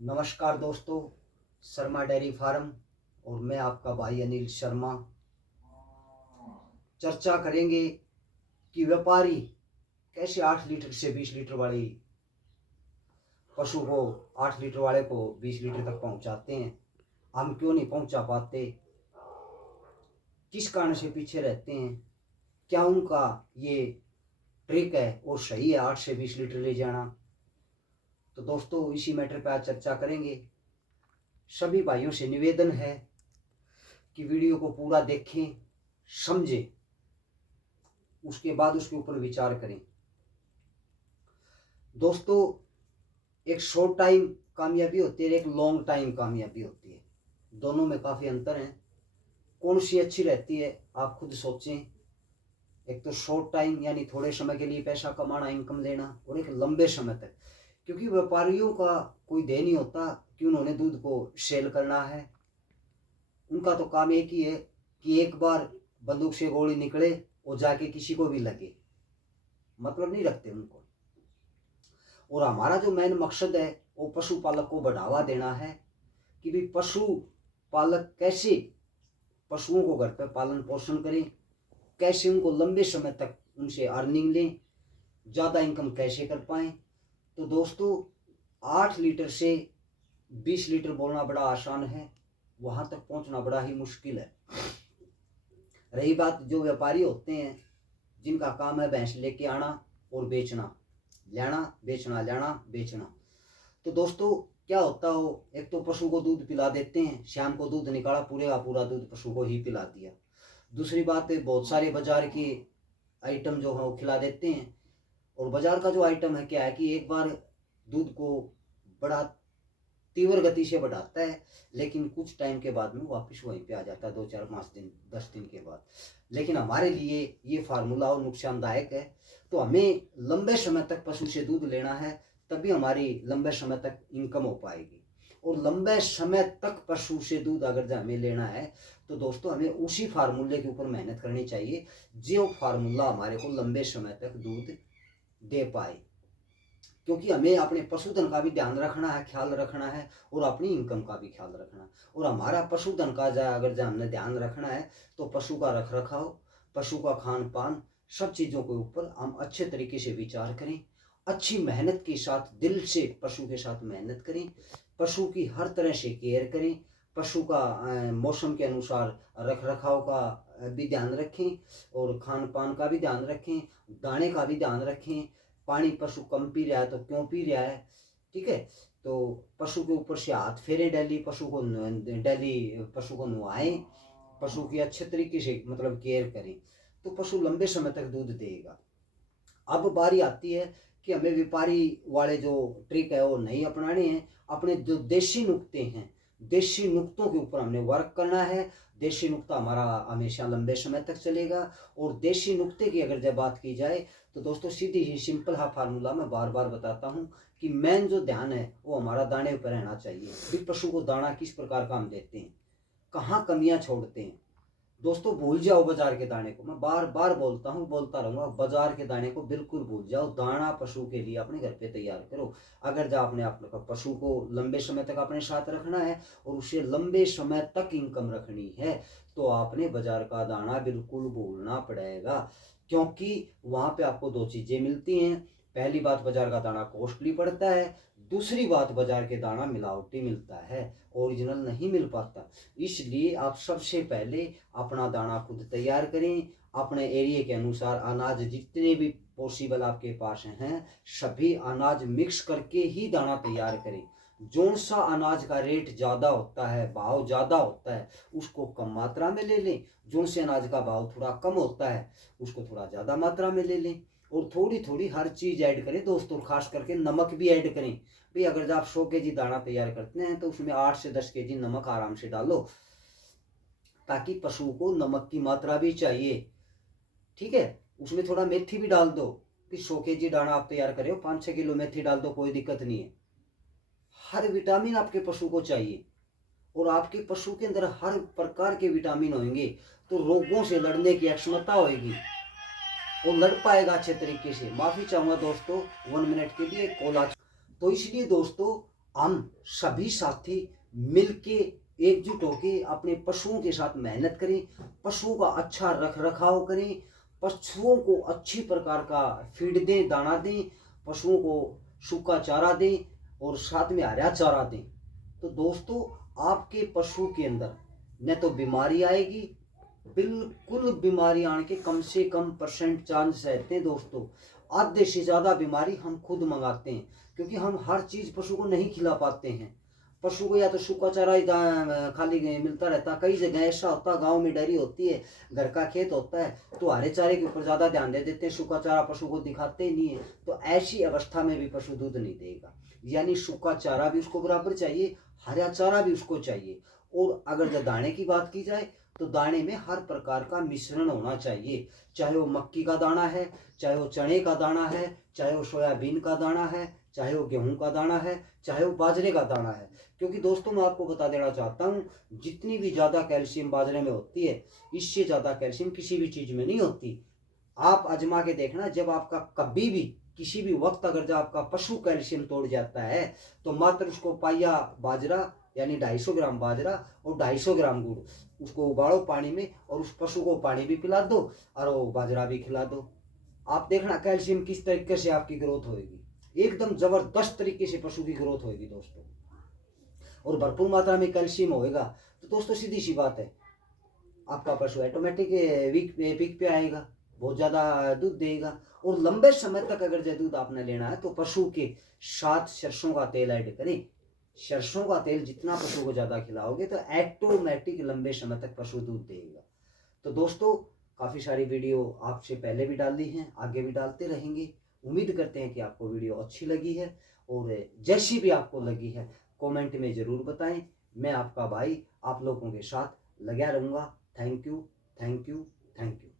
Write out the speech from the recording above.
नमस्कार दोस्तों, Sharma dairy farm और मैं आपका भाई अनिल शर्मा। चर्चा करेंगे कि व्यापारी कैसे 8 लीटर से 20 लीटर वाली पशु को 8 लीटर वाले को 20 लीटर तक पहुंचाते हैं। हम क्यों नहीं पहुंचा पाते, किस कारण से पीछे रहते हैं, क्या उनका ये ट्रिक है और सही है 8 से 20 लीटर ले जाना। तो दोस्तों इसी मैटर पर आज चर्चा करेंगे। सभी भाइयों से निवेदन है कि वीडियो को पूरा देखें, समझें, उसके बाद उसके ऊपर विचार करें। दोस्तों एक शॉर्ट टाइम कामयाबी होती है, एक लॉन्ग टाइम कामयाबी होती है, दोनों में काफ़ी अंतर है। कौन सी अच्छी रहती है आप खुद सोचें। एक तो शॉर्ट टाइम यानी थोड़े समय के लिए पैसा कमाना, इनकम लेना, और एक लंबे समय तक। क्योंकि व्यापारियों का कोई ध्येय नहीं होता कि उन्होंने दूध को सेल करना है। उनका तो काम एक ही है कि एक बार बंदूक से गोली निकले और जाके किसी को भी लगे, मतलब नहीं रखते उनको। और हमारा जो मेन मकसद है वो पशुपालक को बढ़ावा देना है कि भाई पशुपालक कैसे पशुओं को घर पर पालन पोषण करें, कैसे उनको लंबे समय तक उनसे अर्निंग लें, ज़्यादा इनकम कैसे कर पाएँ। तो दोस्तों 8 लीटर से 20 लीटर बोलना बड़ा आसान है, वहाँ तक पहुँचना बड़ा ही मुश्किल है। रही बात जो व्यापारी होते हैं जिनका काम है भैंस लेके आना और बेचना, लेना बेचना, लेना बेचना। तो दोस्तों क्या होता हो, एक तो पशु को दूध पिला देते हैं, शाम को दूध निकाला, पूरे का पूरा दूध पशु को ही पिला दिया। दूसरी बात है बहुत सारे बाजार के आइटम जो है वो खिला देते हैं। और बाजार का जो आइटम है क्या है कि एक बार दूध को बड़ा तीव्र गति से बढ़ाता है, लेकिन कुछ टाइम के बाद में वापस वहीं पे आ जाता है, 2-4-5 दिन 10 दिन के बाद। लेकिन हमारे लिए ये फार्मूला और नुकसानदायक है। तो हमें लंबे समय तक पशु से दूध लेना है, तभी हमारी लंबे समय तक इनकम हो पाएगी। और लंबे समय तक पशु से दूध अगर हमें लेना है तो दोस्तों हमें उसी फार्मूले के ऊपर मेहनत करनी चाहिए जो फार्मूला हमारे को लंबे समय तक दूध दे पाए। क्योंकि हमें अपने पशुधन का भी ध्यान रखना है, ख्याल रखना है, और अपनी इनकम का भी ख्याल रखना है। और हमारा पशुधन का अगर हमने ध्यान रखना है तो पशु का रख रखाव, पशु का खान पान, सब चीज़ों के ऊपर हम अच्छे तरीके से विचार करें, अच्छी मेहनत के साथ दिल से पशु के साथ मेहनत करें, पशु की हर तरह से केयर करें, पशु का मौसम के अनुसार रख रखाव का भी ध्यान रखें, और खान पान का भी ध्यान रखें, दाने का भी ध्यान रखें, पानी पशु कम पी रहा है तो क्यों पी रहा है, ठीक है। तो पशु के ऊपर से हाथ फेरें डेली, डेली पशु को नहवाएं, पशु की अच्छे तरीके से मतलब केयर करें, तो पशु लंबे समय तक दूध देगा। अब बारी आती है कि हमें व्यापारी वाले जो ट्रिक है वो नहीं अपनाने हैं, अपने जो देसी नुक्ते हैं, देसी नुक्तों के ऊपर हमने वर्क करना है। देसी नुक्ता हमारा हमेशा लंबे समय तक चलेगा। और देसी नुक्ते की अगर जब बात की जाए तो दोस्तों सीधी ही सिंपल हा फार्मूला मैं बार बार बताता हूँ कि मेन जो ध्यान है वो हमारा दाने पर रहना चाहिए। भी पशु को दाना किस प्रकार का हम देते हैं, कहाँ कमियाँ छोड़ते हैं। दोस्तों भूल जाओ बाजार के दाने को, मैं बार बार बोलता हूँ, बोलता रहूंगा, बाजार के दाने को बिल्कुल भूल जाओ। दाना पशु के लिए अपने घर पे तैयार करो। अगर जो आपने अपने पशु को लंबे समय तक अपने साथ रखना है और उसे लंबे समय तक इनकम रखनी है तो आपने बाजार का दाना बिल्कुल भूलना पड़ेगा। क्योंकि वहां पे आपको दो चीजें मिलती हैं। पहली बात, बाजार का दाना कॉस्टली पड़ता है। दूसरी बात, बाजार के दाना मिलावटी मिलता है, ओरिजिनल नहीं मिल पाता। इसलिए आप सबसे पहले अपना दाना खुद तैयार करें। अपने एरिया के अनुसार अनाज जितने भी पॉसिबल आपके पास हैं सभी अनाज मिक्स करके ही दाना तैयार करें। जोन सा अनाज का रेट ज़्यादा होता है, भाव ज़्यादा होता है, उसको कम मात्रा में ले लें। जोन से अनाज का भाव थोड़ा कम होता है उसको थोड़ा ज़्यादा मात्रा में ले लें। और थोड़ी थोड़ी हर चीज़ ऐड करें दोस्तों, खास करके नमक भी ऐड करें। भाई अगर आप 100 केजी दाना तैयार करते हैं तो उसमें 8 से 10 केजी नमक आराम से डालो, ताकि पशु को नमक की मात्रा भी चाहिए, ठीक है। उसमें थोड़ा मेथी भी डाल दो कि 100 केजी दाना आप तैयार करे हो, 5-6 किलो मेथी डाल दो, कोई दिक्कत नहीं है। हर विटामिन आपके पशु को चाहिए और आपके पशु के अंदर हर प्रकार के विटामिन होंगे तो रोगों से लड़ने की क्षमता होगी, वो लड़ पाएगा अच्छे तरीके से। माफी चाहूंगा दोस्तों, 1 मिनट के लिए कॉल आ। तो इसलिए दोस्तों हम सभी साथी मिलके एकजुट होके अपने पशुओं के साथ मेहनत करें, पशुओं का अच्छा रख रखाव करें, पशुओं को अच्छी प्रकार का फीड दें, दाना दें, पशुओं को सूखा चारा दें और साथ में हरा चारा दें। तो दोस्तों आपके पशु के अंदर न तो बीमारी आएगी, बिल्कुल बीमारी आने के कम से कम परसेंट चांस रहते हैं दोस्तों। आधे से ज़्यादा बीमारी हम खुद मंगाते हैं, क्योंकि हम हर चीज़ पशु को नहीं खिला पाते हैं। पशु को या तो सूखा चारा ही खाली मिलता रहता, कई जगह ऐसा होता, गांव में डेयरी होती है, घर का खेत होता है, तो हरे चारे के ऊपर ज़्यादा ध्यान दे देते हैं, सूखा चारा पशु को दिखाते ही नहीं है। तो ऐसी अवस्था में भी पशु दूध नहीं देगा। यानी सूखा चारा भी उसको बराबर चाहिए, हरा चारा भी उसको चाहिए। और अगर जो दाने की बात की जाए तो दाने में हर प्रकार का मिश्रण होना चाहिए, चाहे वो मक्की का दाना है, चाहे वो चने का दाना है, चाहे वो सोयाबीन का दाना है, चाहे वो गेहूं का दाना है, चाहे वो बाजरे का दाना है। क्योंकि दोस्तों मैं आपको बता देना चाहता हूँ, जितनी भी ज़्यादा कैल्शियम बाजरे में होती है, इससे ज़्यादा कैल्शियम किसी भी चीज़ में नहीं होती। आप आजमा के देखना, जब आपका कभी भी किसी भी वक्त अगर जब आपका पशु कैल्शियम तोड़ जाता है, तो मात्र उसको पाया बाजरा यानी 250 ग्राम बाजरा और 250 ग्राम गुड़, उसको उबालो पानी में और उस पशु को पानी भी पिला दो और वो बाजरा भी खिला दो। आप देखना कैल्शियम किस तरीके से आपकी ग्रोथ होगी, एकदम जबरदस्त तरीके से पशु की ग्रोथ होगी दोस्तों। और भरपूर मात्रा में कैल्शियम होएगा तो दोस्तों सीधी सी बात है, आपका पशु ऑटोमेटिक वीक पीक पे आएगा, बहुत ज़्यादा दूध देगा। और लंबे समय तक अगर जो दूध आपने लेना है तो पशु के साथ सरसों का तेल ऐड करें। सरसों का तेल जितना पशु को ज़्यादा खिलाओगे तो ऑटोमेटिक लंबे समय तक पशु दूध देगा। तो दोस्तों काफ़ी सारी वीडियो आपसे पहले भी डाल दी हैं, आगे भी डालते रहेंगे। उम्मीद करते हैं कि आपको वीडियो अच्छी लगी है, और जैसी भी आपको लगी है कमेंट में ज़रूर बताएं। मैं आपका भाई आप लोगों के साथ लगा रहूँगा। Thank you, thank you, thank you.